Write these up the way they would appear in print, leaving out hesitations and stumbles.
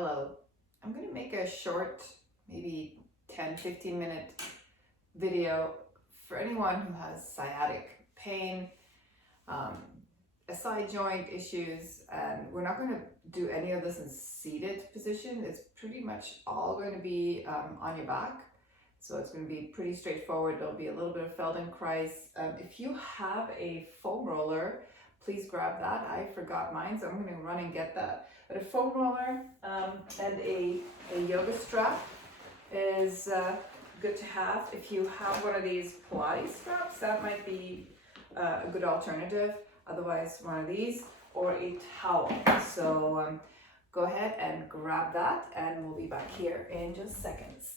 Hello. I'm going to make a short, maybe 10-15 minute video for anyone who has sciatic pain, SI joint issues, and we're not going to do any of this in seated position. It's pretty much all going to be on your back. So it's going to be pretty straightforward. There'll be a little bit of Feldenkrais. If you have a foam roller, please grab that. I forgot mine, so I'm going to run and get that. But a foam roller and a yoga strap is good to have. If you have one of these Pilates straps, that might be a good alternative. Otherwise, one of these or a towel. So go ahead and grab that, and we'll be back here in just seconds.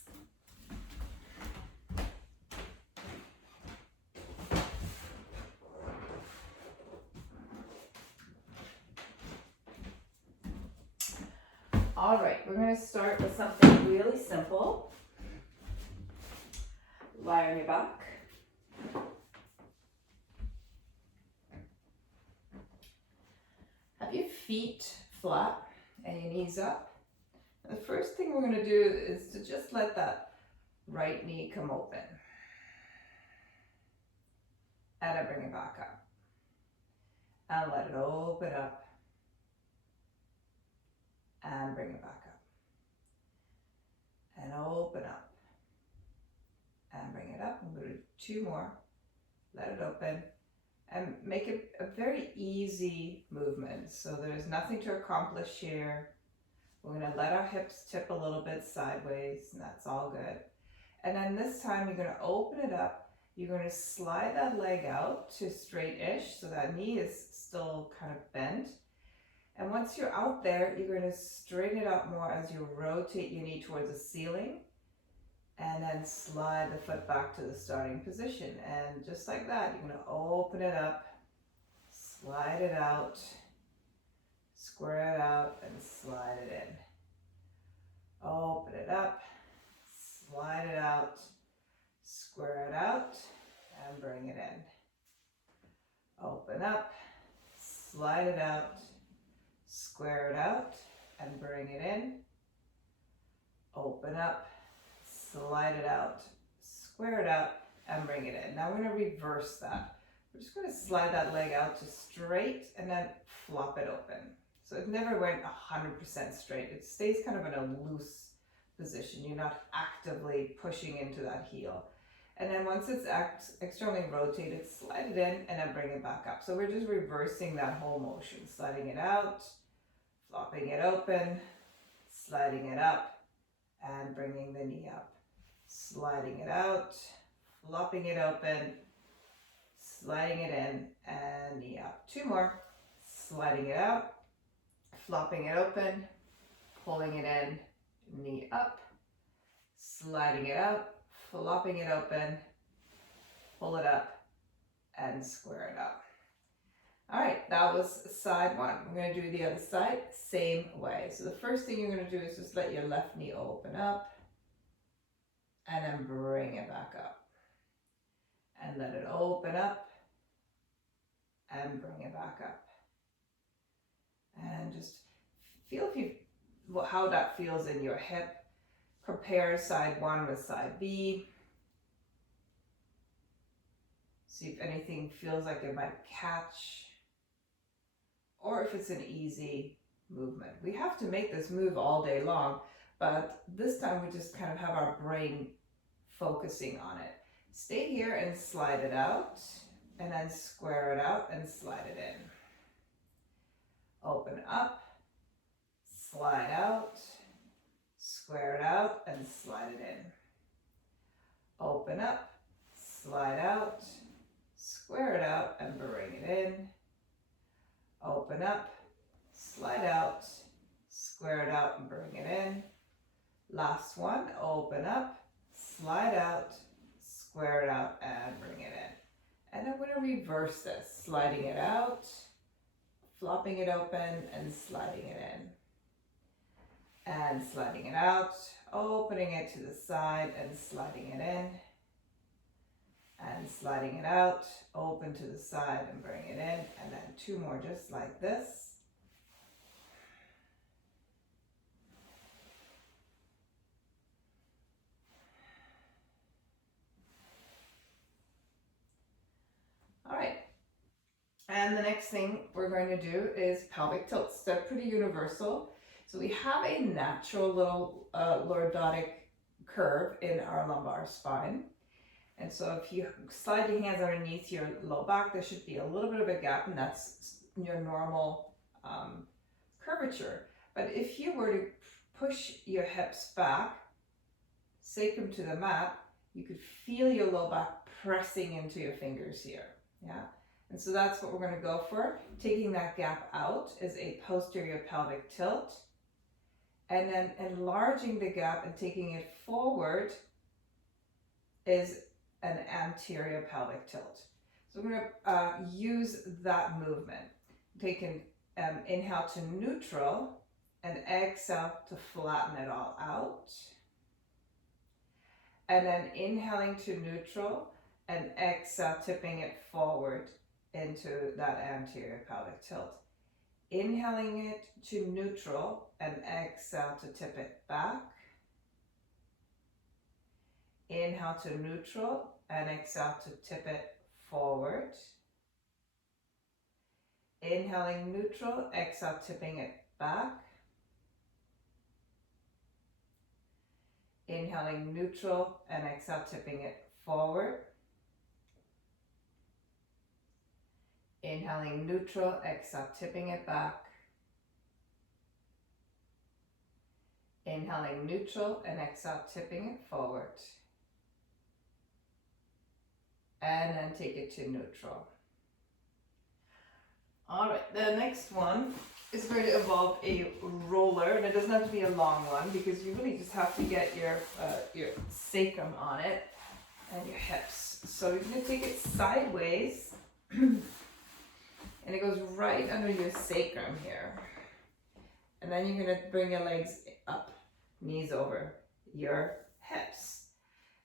All right, we're going to start with something really simple. Lie on your back. Have your feet flat and your knees up. And the first thing we're going to do is to just let that right knee come open. And I bring it back up. And let it open up. And bring it back up. And open up. And bring it up. And we'll do 2 more. Let it open. And make it a very easy movement. So there's nothing to accomplish here. We're going to let our hips tip a little bit sideways, and that's all good. And then this time you're going to open it up. You're going to slide that leg out to straight-ish, so that knee is still kind of bent. And once you're out there, you're going to straighten it out more as you rotate your knee towards the ceiling. And then slide the foot back to the starting position. And just like that, you're going to open it up, slide it out, square it out, and slide it in. Open it up, slide it out, square it out, and bring it in. Open up, slide it out, square it out, and bring it in. Open up, slide it out, square it out, and bring it in. Now we're going to reverse that. We're just going to slide that leg out to straight and then flop it open. So it never went 100% straight. It stays kind of in a loose position. You're not actively pushing into that heel. And then once it's externally rotated, slide it in and then bring it back up. So we're just reversing that whole motion. Sliding it out, flopping it open, sliding it up, and bringing the knee up. Sliding it out, flopping it open, sliding it in, and knee up. 2 more. Sliding it out, flopping it open, pulling it in, knee up, sliding it out, flopping it open, pull it up, and square it up. All right, that was side 1. We're going to do the other side, same way. So the first thing you're going to do is just let your left knee open up, and then bring it back up. And let it open up, and bring it back up. And just feel how that feels in your hip. Compare side 1 with side B. See if anything feels like it might catch, or if it's an easy movement. We have to make this move all day long, but this time we just kind of have our brain focusing on it. Stay here and slide it out, and then square it out and slide it in. Open up, slide out, square it out, and slide it in. Open up, slide out, square it out, and bring it in. Open up, slide out, square it out, and bring it in. Last one, open up, slide out, square it out, and bring it in. And I'm going to reverse this, sliding it out, flopping it open, and sliding it in. And sliding it out, opening it to the side, and sliding it in. And sliding it out, open to the side, and bring it in. And then 2 more just like this. then the next thing we're going to do is pelvic tilts. They're pretty universal. So we have a natural little lordotic curve in our lumbar spine. And so if you slide your hands underneath your low back, there should be a little bit of a gap, and that's your normal curvature. But if you were to push your hips back, sacrum to the mat, you could feel your low back pressing into your fingers here. Yeah. And so that's what we're going to go for. Taking that gap out is a posterior pelvic tilt. And then enlarging the gap and taking it forward is an anterior pelvic tilt. So we're going to use that movement. Taking inhale to neutral and exhale to flatten it all out. And then inhaling to neutral and exhale, tipping it forward into that anterior pelvic tilt. Inhaling it to neutral and exhale to tip it back. Inhale to neutral and exhale to tip it forward. Inhaling neutral, exhale, tipping it back. Inhaling neutral and exhale, tipping it forward. Inhaling neutral, exhale, tipping it back. Inhaling neutral and exhale, tipping it forward. And then take it to neutral. All right, the next one is going to involve a roller, and it doesn't have to be a long one because you really just have to get your sacrum on it and your hips. So you're going to take it sideways, and it goes right under your sacrum here. And then you're going to bring your legs up, knees over your hips.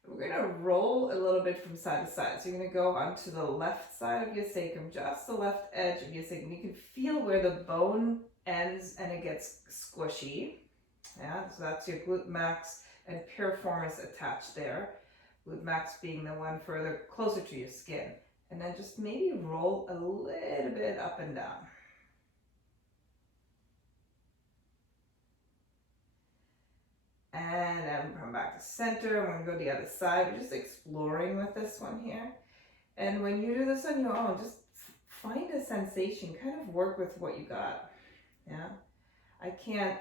We're going to roll a little bit from side to side. So you're going to go onto the left side of your sacrum, just the left edge of your sacrum. You can feel where the bone ends and it gets squishy. Yeah, so that's your glute max and piriformis attached there. Glute max being the one further closer to your skin. And then just maybe roll a little bit up and down. And then come back to center. I'm going to go the other side. We're just exploring with this one here. And when you do this on your own, just find a sensation. Kind of work with what you got. Yeah. I can't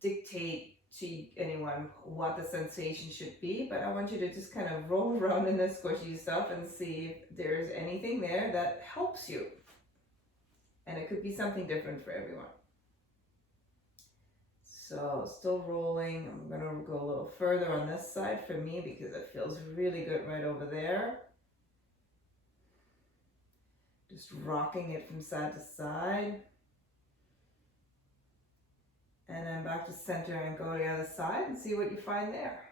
dictate to anyone what the sensation should be, but I want you to just kind of roll around in this squishy stuff and see if there's anything there that helps you. And it could be something different for everyone. So still rolling. I'm going to go a little further on this side for me because it feels really good right over there. Just rocking it from side to side. And then back to center and go to the other side and see what you find there.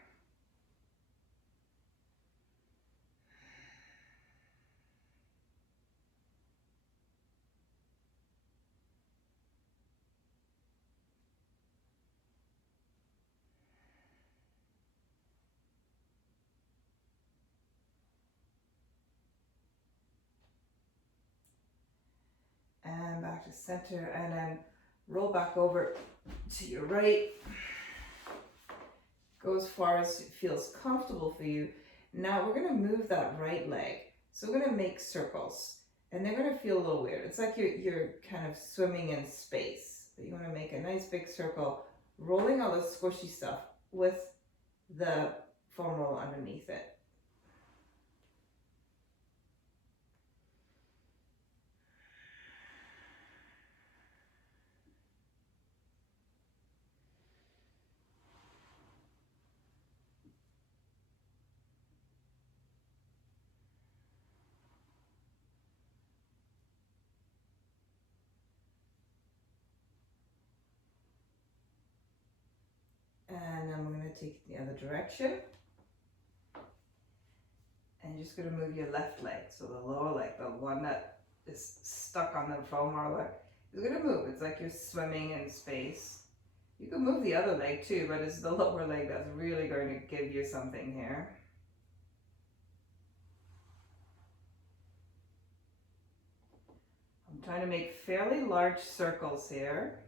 And back to center, and then roll back over to your right. Go as far as it feels comfortable for you. Now we're going to move that right leg. So we're going to make circles, and they're going to feel a little weird. It's like you're kind of swimming in space. But you want to make a nice big circle, rolling all the squishy stuff with the foam roll underneath it. And then we're going to take it the other direction. And you're just going to move your left leg. So the lower leg, the one that is stuck on the foam roller, is going to move. It's like you're swimming in space. You can move the other leg too, but it's the lower leg that's really going to give you something here. trying to make fairly large circles here.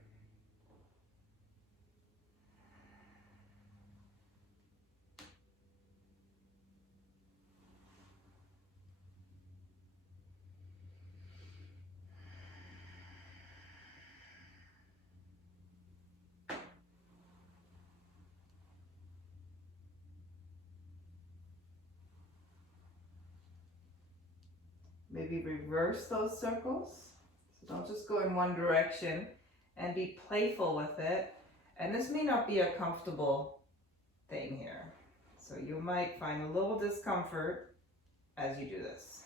Maybe reverse those circles. So don't just go in one direction, and be playful with it. And this may not be a comfortable thing here. So you might find a little discomfort as you do this.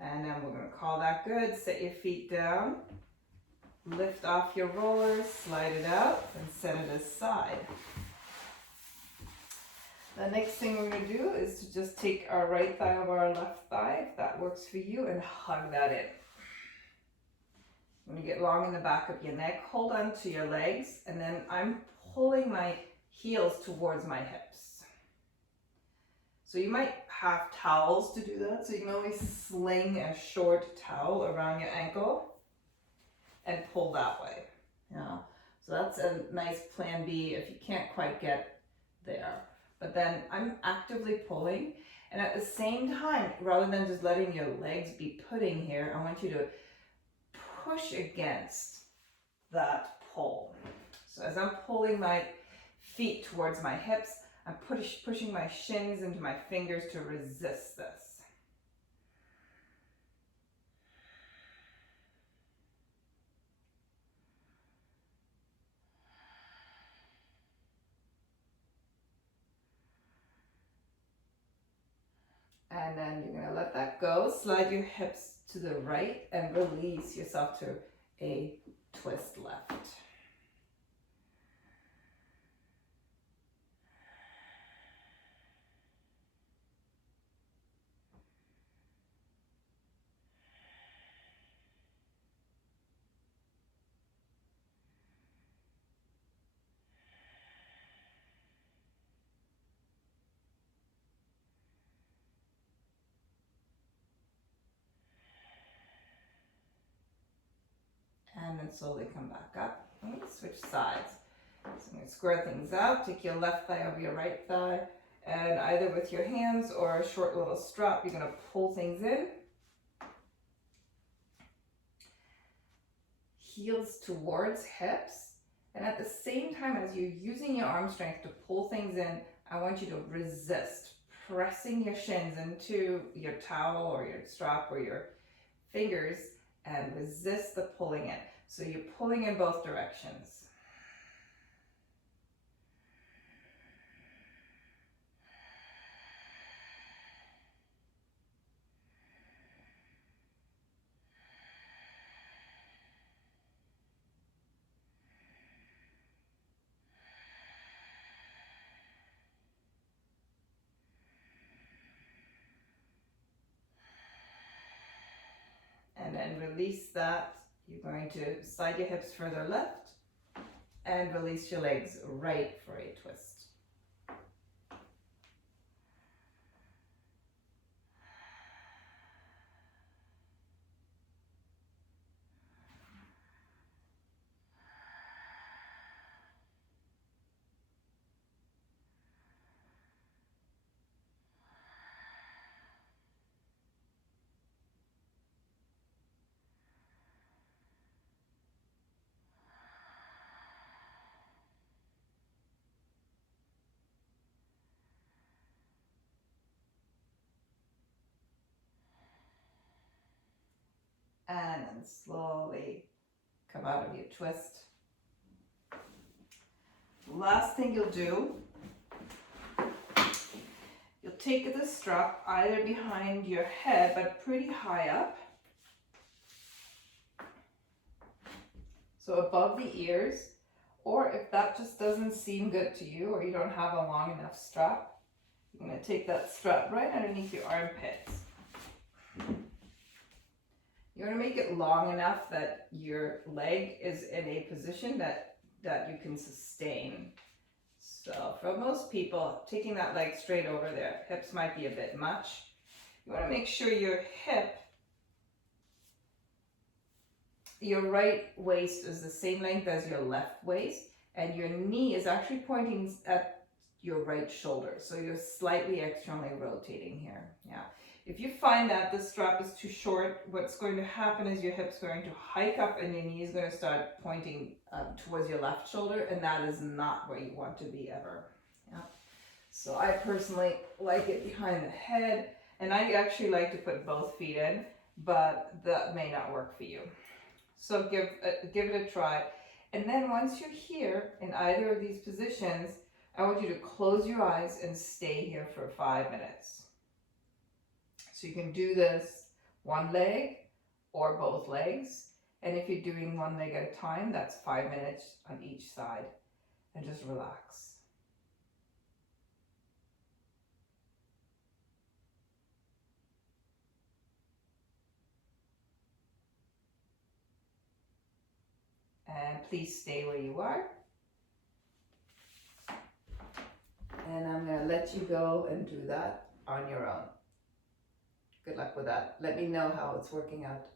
And then we're going to call that good. Set your feet down. Lift off your rollers, slide it out, and set it aside. The next thing we're going to do is to just take our right thigh over our left thigh, if that works for you, and hug that in. When you get long in the back of your neck, hold on to your legs, and then I'm pulling my heels towards my hips. So you might have towels to do that, so you can always sling a short towel around your ankle and pull that way. Yeah. So that's a nice plan B if you can't quite get there. But then I'm actively pulling, and at the same time, rather than just letting your legs be putting here, I want you to push against that pull. So as I'm pulling my feet towards my hips, I'm pushing my shins into my fingers to resist this. And then you're going to let that go. Slide your hips to the right and release yourself to a twist left. And then slowly come back up. And switch sides. So I'm going to square things out. Take your left thigh over your right thigh. And either with your hands or a short little strap, you're going to pull things in. Heels towards hips. And at the same time as you're using your arm strength to pull things in, I want you to resist, pressing your shins into your towel or your strap or your fingers, and resist the pulling in. So you're pulling in both directions. And then release that. You're going to slide your hips further left and release your legs right for a twist. And then slowly come out of your twist. Last thing you'll do, you'll take the strap either behind your head, but pretty high up. So above the ears, or if that just doesn't seem good to you, or you don't have a long enough strap, you're going to take that strap right underneath your armpits. You're going to make it long enough that your leg is in a position that you can sustain. So for most people, taking that leg straight over their hips might be a bit much. You want to make sure your hip, your right waist is the same length as your left waist, and your knee is actually pointing at your right shoulder. So you're slightly externally rotating here. Yeah. If you find that the strap is too short, what's going to happen is your hip's going to hike up and your knee is going to start pointing towards your left shoulder, and that is not where you want to be ever. Yeah. So I personally like it behind the head, and I actually like to put both feet in, but that may not work for you. So give it a try. And then once you're here in either of these positions, I want you to close your eyes and stay here for 5 minutes. So you can do this one leg or both legs. And if you're doing one leg at a time, that's 5 minutes on each side. And just relax. And please stay where you are. And I'm going to let you go and do that on your own. Good luck with that. Let me know how it's working out.